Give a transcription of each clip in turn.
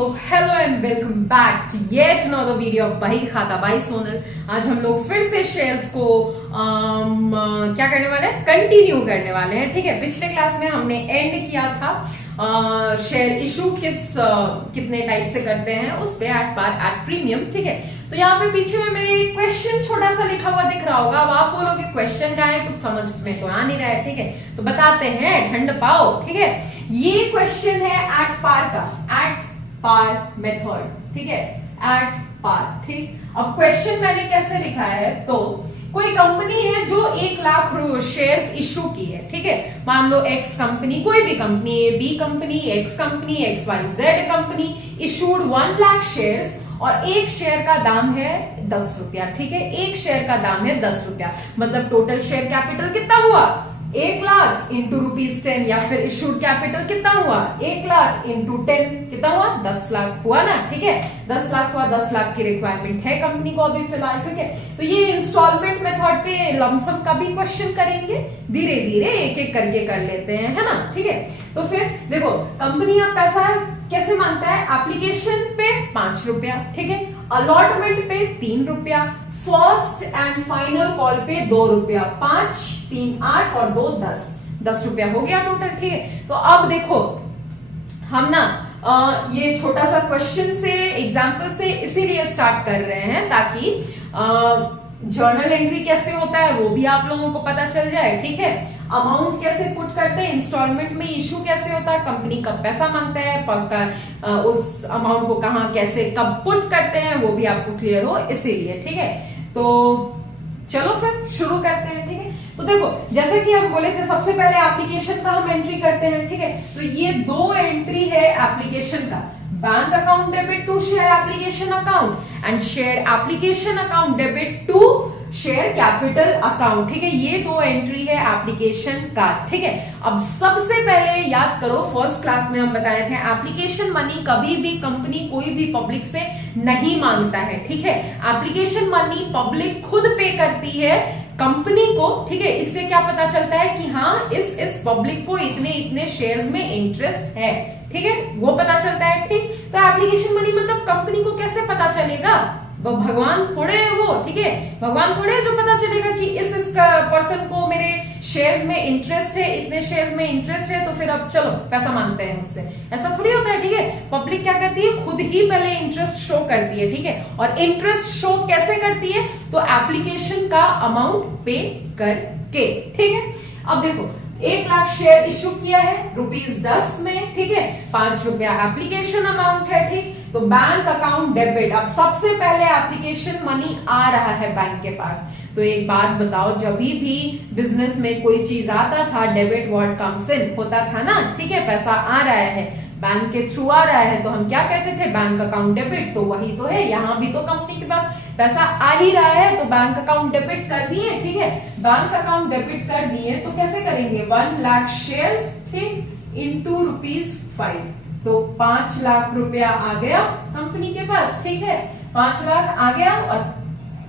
So hello and welcome back to yet another video of Bahi Khata by Sonal. आज हम लोग फिर से शेयर्स को क्या करने वाले हैं, कंटिन्यू करने वाले हैं। ठीक है, पिछले क्लास में हमने एंड किया था शेयर इशू कितने टाइप से करते हैं उस पे एट पार एट प्रीमियम। ठीक है, तो यहाँ पे पीछे में मेरे क्वेश्चन छोटा सा लिखा हुआ दिख रहा होगा। अब आप बोलोगे क्वेश्चन क्या है, कुछ समझ में तो आ नहीं रहा है। ठीक है, तो बताते हैं, ठंड पाओ। ठीक है, ये क्वेश्चन है एट पार का, एट पार मेथड। ठीक है, एट पार। ठीक, अब क्वेश्चन मैंने कैसे लिखा है, तो कोई कंपनी है जो 1 लाख शेयर्स इशू की है। ठीक है, मान लो एक्स कंपनी, कोई भी company, A B company, X company, XYZ company issued 1 lakh shares और एक शेयर का दाम है 10 रुपया। ठीक है, एक शेयर का दाम है 10 रुपया, मतलब टोटल शेयर कैपिटल कितना हुआ, 1 लाख इंटू ₹10, या फिर इशूड कैपिटल कितना हुआ, 1 लाख इंटू 10 कितना हुआ, 10 लाख हुआ ना। ठीक है, 10 लाख हुआ, 10 लाख की रिक्वायरमेंट है कंपनी को अभी फिलहाल। ठीक है, तो ये इंस्टॉलमेंट मेथड पे लमसम का भी क्वेश्चन करेंगे, धीरे धीरे एक एक करके कर लेते हैं, है ना। ठीक है, तो फिर देखो कंपनी अब पैसा कैसे मांगता है, एप्लीकेशन पे 5 रुपया, ठीक है, अलॉटमेंट पे 3 रुपया, फर्स्ट एंड फाइनल कॉल पे 2 रुपया, 5 3 8 और 2 10 रुपया हो गया टोटल। ठीक है, तो अब देखो हम ना ये छोटा सा क्वेश्चन से, एग्जाम्पल से इसीलिए स्टार्ट कर रहे हैं ताकि जर्नल एंट्री कैसे होता है वो भी आप लोगों को पता चल जाए। ठीक है, अमाउंट कैसे पुट करते हैं, इंस्टॉलमेंट में इशू कैसे होता है, कंपनी कब पैसा मांगता है, पक्का उस अमाउंट को कहाँ कैसे कब पुट करते हैं वो भी आपको क्लियर हो, इसीलिए। ठीक है, तो चलो फिर शुरू करते हैं। ठीक है, तो देखो जैसे कि हम बोले थे सबसे पहले एप्लीकेशन का हम एंट्री करते हैं। ठीक है, तो ये 2 एंट्री है एप्लीकेशन का, bank account debit to share application account and share application account debit to share capital account. ठीक है, ये 2 एंट्री है एप्लीकेशन का। ठीक है, अब सबसे पहले याद करो, फर्स्ट क्लास में हम बताए थे एप्लीकेशन मनी कभी भी कंपनी कोई भी पब्लिक से नहीं मांगता है। ठीक है, एप्लीकेशन मनी पब्लिक खुद पे करती है कंपनी को। ठीक है, इससे क्या पता चलता है कि हाँ इस पब्लिक को इतने शेयर्स में इंटरेस्ट है। ठीक है, वो पता चलता है। ठीक, तो एप्लीकेशन मनी मतलब कंपनी को कैसे पता चलेगा, भगवान थोड़े वो। ठीक है, भगवान थोड़े जो पता चलेगा कि इस पर्सन को मेरे शेयर्स में इंटरेस्ट है, इतने शेयर्स में इंटरेस्ट है तो फिर अब चलो पैसा मांगते हैं मुझसे, ऐसा थोड़ी होता है। ठीक है, पब्लिक क्या करती है, खुद ही पहले इंटरेस्ट शो करती है। ठीक है, और इंटरेस्ट शो कैसे करती है, तो एप्लीकेशन का अमाउंट पे करके। ठीक है, अब देखो 1 लाख शेयर इश्यू किया है ₹10 में। ठीक है, 5 रुपया एप्लीकेशन अमाउंट है। ठीक, तो बैंक अकाउंट डेबिट, अब सबसे पहले एप्लीकेशन मनी आ रहा है बैंक के पास। तो एक बात बताओ, जब भी बिजनेस में कोई चीज आता था, डेबिट व्हाट कम्स इन होता था ना। ठीक है, पैसा आ रहा है बैंक के थ्रू आ रहा है, तो हम क्या कहते थे, बैंक अकाउंट डेबिट। तो वही तो है, यहाँ भी तो कंपनी के पास पैसा आ ही रहा है तो बैंक अकाउंट डेबिट कर दिए। ठीक है, बैंक अकाउंट डेबिट कर दिए तो कैसे करेंगे, 1 लाख शेयर्स, ठीक, इंटू ₹5, तो 5 लाख रुपया आ गया कंपनी के पास। ठीक है, 5 लाख आ गया, और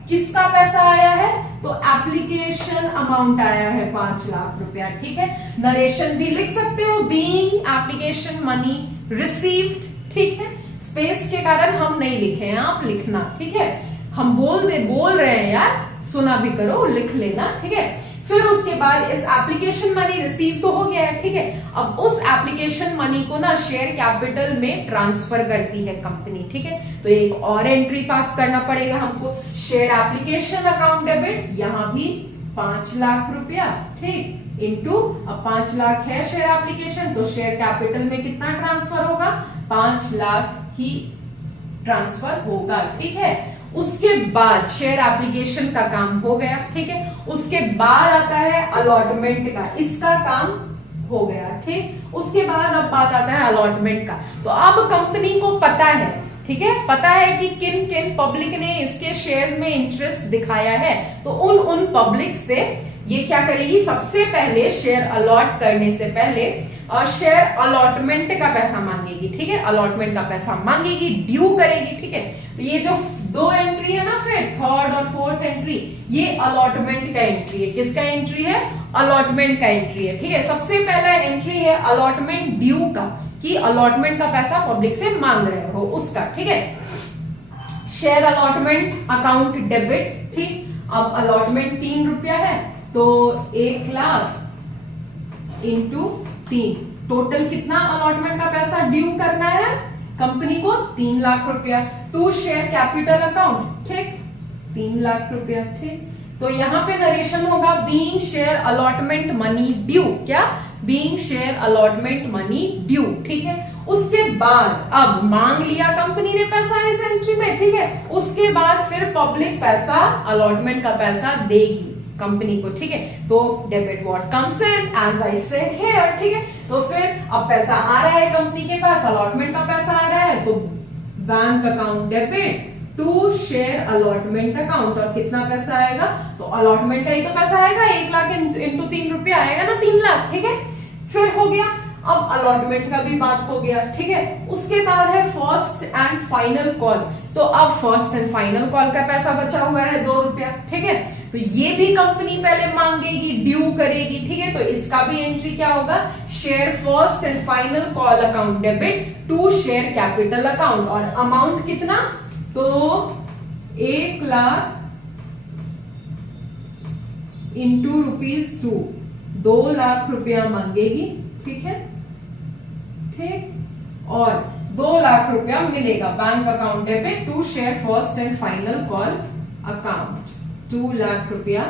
किसका पैसा आया है, तो एप्लीकेशन अमाउंट आया है 5 लाख रुपया। ठीक है, नरेशन भी लिख सकते हो, बीइंग एप्लीकेशन मनी रिसीव्ड। ठीक है, स्पेस के कारण हम नहीं लिखे हैं, आप लिखना। ठीक है, हम बोल रहे हैं यार, सुना भी करो, लिख लेना। ठीक है, फिर उसके बाद इस एप्लीकेशन मनी रिसीव तो हो गया है। ठीक है, अब उस एप्लीकेशन मनी को ना शेयर कैपिटल में ट्रांसफर करती है कंपनी। ठीक है, तो एक और एंट्री पास करना पड़ेगा हमको, शेयर एप्लीकेशन अकाउंट डेबिट, यहां भी 5 लाख रुपया। ठीक, इंटू, अब 5 लाख है शेयर एप्लीकेशन, तो शेयर कैपिटल में कितना ट्रांसफर होगा, 5 लाख ही ट्रांसफर होगा। ठीक है, उसके बाद शेयर एप्लीकेशन का काम हो गया। ठीक है, उसके बाद आता है अलॉटमेंट का, इसका काम हो गया। ठीक, उसके बाद अब बात आता है अलॉटमेंट का। तो अब कंपनी को पता है, ठीक है, पता है कि किन किन पब्लिक ने इसके शेयर्स में इंटरेस्ट दिखाया है, तो उन पब्लिक से ये क्या करेगी, सबसे पहले शेयर अलॉट करने से पहले और शेयर अलॉटमेंट का पैसा मांगेगी। ठीक है, अलॉटमेंट का पैसा मांगेगी, ड्यू करेगी। ठीक है, तो ये जो 2 एंट्री है ना, फिर 3rd और 4th एंट्री, ये अलॉटमेंट का एंट्री है। किसका एंट्री है, अलॉटमेंट का एंट्री है। ठीक है, सबसे पहला एंट्री है अलॉटमेंट ड्यू का, कि अलॉटमेंट का पैसा पब्लिक से मांग रहे हो उसका, ठीक है। शेयर अलॉटमेंट अकाउंट डेबिट, ठीक। अब अलॉटमेंट 3 रुपया है तो 1 लाख इंटू 3, टोटल कितना अलॉटमेंट का पैसा ड्यू करना है कंपनी को? 3 लाख रुपया। टू शेयर कैपिटल अकाउंट, ठीक, 3 लाख रुपया, ठीक। तो यहां पे नरेशन होगा being share allotment money due, क्या? Being share allotment money due, ठीक है। उसके बाद अब मांग लिया कंपनी ने पैसा इस एंट्री में, ठीक है। उसके बाद फिर पब्लिक पैसा अलॉटमेंट का पैसा देगी कंपनी को, ठीक है। तो debit what comes in as I said here, ठीक है। तो फिर अब पैसा आ रहा है कंपनी के पास, अलॉटमेंट का पैसा आ रहा है, तो bank account debit to share allotment account, और कितना पैसा आएगा? तो अलॉटमेंट का ही तो पैसा आएगा, 1 लाख इंटू 3 रुपया आएगा ना, 3 लाख, ठीक है। फिर हो गया, अब अलॉटमेंट का भी बात हो गया, ठीक है। उसके बाद है फर्स्ट एंड फाइनल कॉल, तो अब फर्स्ट एंड फाइनल कॉल का पैसा बचा हुआ है 2 रुपया, ठीक है। तो ये भी कंपनी पहले मांगेगी, ड्यू करेगी, ठीक है। तो इसका भी एंट्री क्या होगा? Share first and final call account debit to share capital account, और अमाउंट कितना? तो 1 लाख इंटू ₹2, 2 लाख रुपया मांगेगी, ठीक है, ठीक। और 2 लाख रुपया मिलेगा bank account debit to share first and final call account, 2 lakh रुपया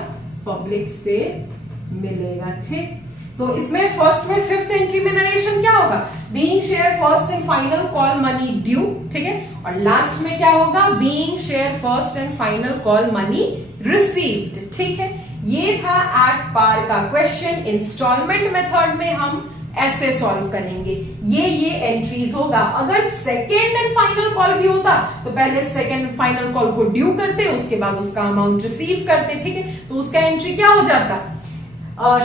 पब्लिक से मिलेगा, ठीक। तो इसमें फर्स्ट में 5th एंट्री में नरेशन क्या होगा? Being share first and final call money due, ठीक है। और लास्ट में क्या होगा? Being share first and final call money received, ठीक है। ये था एट पार का क्वेश्चन। इंस्टॉलमेंट मेथड में हम ऐसे सॉल्व करेंगे, ये एंट्रीज होगा। अगर सेकेंड एंड फाइनल कॉल भी होता तो पहले सेकेंड फाइनल कॉल को ड्यू करते, उसके बाद उसका अमाउंट रिसीव करते, ठीक है। तो उसका एंट्री क्या हो जाता?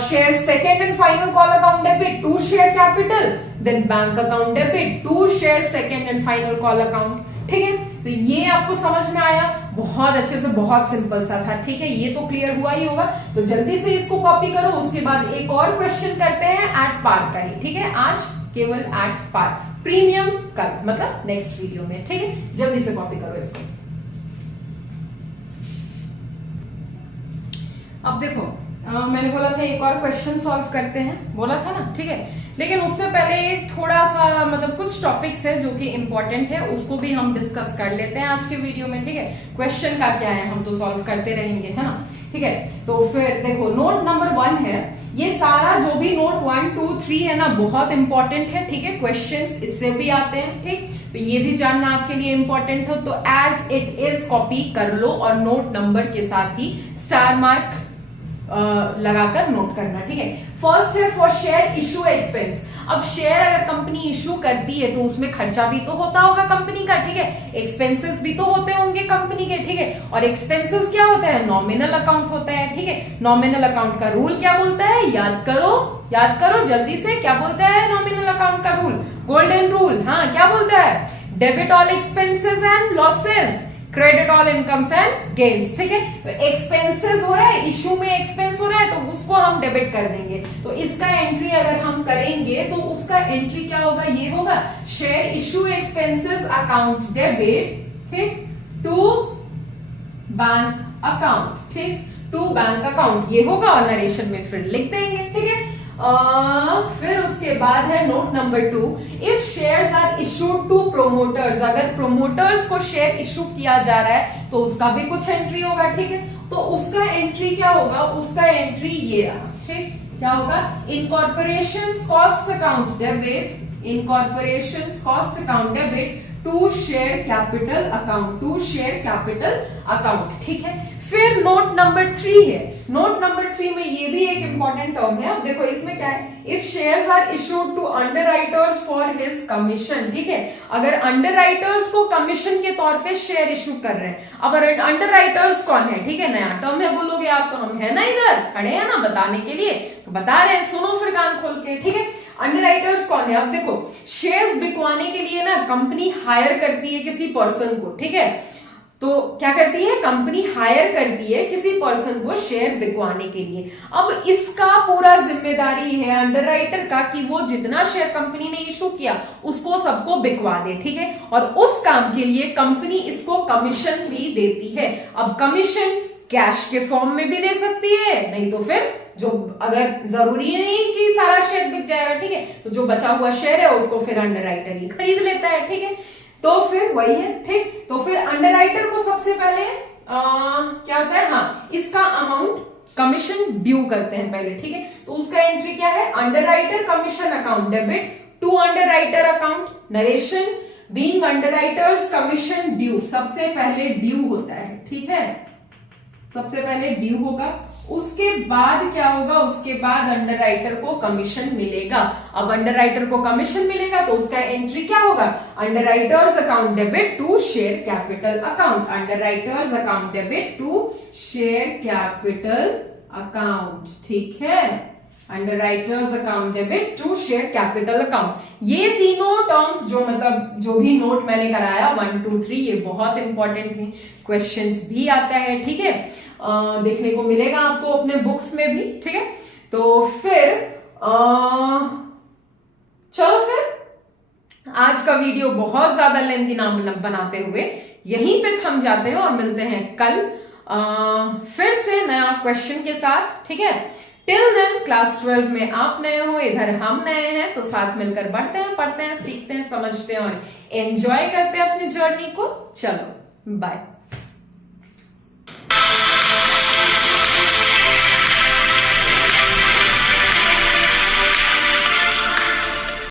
Share second and final call account debit to share capital, then bank account debit to share second and final call account, ठीक है। तो ये आपको समझ में आया? बहुत अच्छे से, बहुत सिंपल सा था, ठीक है। ये तो क्लियर हुआ ही होगा, तो जल्दी से इसको कॉपी करो। उसके बाद एक और क्वेश्चन करते हैं एट पार का ही, ठीक है। आज केवल एट पार, प्रीमियम कल मतलब नेक्स्ट वीडियो में, ठीक है। जल्दी से कॉपी करो इसको। अब देखो, मैंने बोला था एक और क्वेश्चन सॉल्व करते हैं, बोला था ना, ठीक है। लेकिन उससे पहले थोड़ा सा मतलब कुछ टॉपिक्स है जो कि इंपॉर्टेंट है, उसको भी हम डिस्कस कर लेते हैं आज के वीडियो में, ठीक है। क्वेश्चन का क्या है, हम तो सॉल्व करते रहेंगे, है ना, ठीक है। तो फिर देखो, नोट नंबर 1 है, ये सारा जो भी नोट 1, 2, 3 है ना, बहुत इंपॉर्टेंट है, ठीक है। क्वेश्चंस इससे भी आते हैं, ठीक। तो ये भी जानना आपके लिए इंपॉर्टेंट हो, तो एज इट इज कॉपी कर लो और नोट नंबर के साथ ही स्टार मार्क लगाकर नोट करना, ठीक है। फर्स्ट है फॉर शेयर इशू एक्सपेंस। अब शेयर अगर कंपनी इशू करती है तो उसमें खर्चा भी तो होता होगा कंपनी का, ठीक है। एक्सपेंसेस भी तो होते होंगे कंपनी के, ठीक है। और एक्सपेंसेस क्या होता है? नॉमिनल अकाउंट होता है, ठीक है। नॉमिनल अकाउंट का रूल क्या बोलता है? याद करो जल्दी से, क्या बोलता है नॉमिनल अकाउंट का रूल? गोल्डन रूल, हाँ, क्या बोलता है? Debit all expenses and losses, credit all incomes and gains, ठीक है। तो एक्सपेंसेस हो रहा है, इशू में एक्सपेंस हो रहा है, तो उसको हम डेबिट कर देंगे। तो इसका एंट्री अगर हम करेंगे तो उसका एंट्री क्या होगा? ये होगा share issue expenses account debit, ठीक, टू बैंक अकाउंट, ठीक, टू बैंक अकाउंट, ये होगा। और नरेशन में फिर लिख देंगे, ठीक है। फिर उसके बाद है note number 2, if shares are issued to promoters, अगर प्रोमोटर्स को शेयर इशू किया जा रहा है तो उसका भी कुछ एंट्री होगा, ठीक है। तो उसका एंट्री क्या होगा? उसका एंट्री ये रहा, ठीक, क्या होगा? Incorporations cost account debit, incorporations cost account debit to share capital account, to share capital account, ठीक है। फिर नोट नंबर 3 है, नोट नंबर 3 में ये भी एक इंपॉर्टेंट टर्म है। अब देखो इसमें क्या है? If shares are issued to underwriters for his commission, ठीक है। अगर अंडरराइटर्स को कमीशन के तौर पे शेयर इशू कर रहे हैं, अब अंडरराइटर्स कौन है? ठीक है, नया टर्म है, बोलोगे आप तो हम है ना, इधर खड़े हैं ना बताने के लिए, तो बता रहे हैं, सुनो फिर कान खोल के, ठीक है। अंडरराइटर्स कौन है? अब देखो शेयर्स बिकवाने के लिए ना कंपनी हायर करती है किसी पर्सन को, ठीक है। तो क्या करती है, कंपनी हायर करती है किसी पर्सन को शेयर बिकवाने के लिए। अब इसका पूरा जिम्मेदारी है अंडरराइटर का कि वो जितना शेयर कंपनी ने इशू किया उसको सबको बिकवा दे, ठीक है। और उस काम के लिए कंपनी इसको कमीशन भी देती है। अब कमीशन कैश के फॉर्म में भी दे सकती है, नहीं तो फिर जो, अगर जरूरी नहीं कि सारा शेयर बिक जाएगा, ठीक है, तो जो बचा हुआ शेयर है उसको फिर अंडरराइटर ही खरीद लेता है, ठीक है। तो फिर वही है, ठीक। तो फिर अंडरराइटर को सबसे पहले क्या होता है, हाँ, इसका अमाउंट कमीशन ड्यू करते हैं पहले, ठीक है। तो उसका एंट्री क्या है, underwriter commission account debit to underwriter account, narration being underwriters commission due, सबसे पहले ड्यू होता है, ठीक है, सबसे पहले ड्यू होगा। उसके बाद क्या होगा, उसके बाद अंडरराइटर को कमीशन मिलेगा। अब अंडरराइटर को कमीशन मिलेगा तो उसका एंट्री क्या होगा, underwriters account debit to share capital account, underwriters account debit to share capital account, ठीक है, underwriters account debit to share capital account. ये तीनों टर्म्स जो, मतलब जो भी नोट मैंने कराया 1 2 3, ये बहुत इंपॉर्टेंट थे, क्वेश्चंस भी आता है, ठीक है, देखने को मिलेगा आपको अपने बुक्स में भी, ठीक है। तो फिर चलो फिर आज का वीडियो बहुत ज्यादा लेंथी ना बनाते हुए यहीं पे थम जाते हैं और मिलते हैं कल फिर से नया क्वेश्चन के साथ, ठीक है। टिल देन क्लास 12 में आप नए हो, इधर हम नए हैं, तो साथ मिलकर बढ़ते हैं, पढ़ते हैं, सीखते हैं, समझते हैं और एंजॉय करते हैं अपनी जर्नी को। चलो बाय।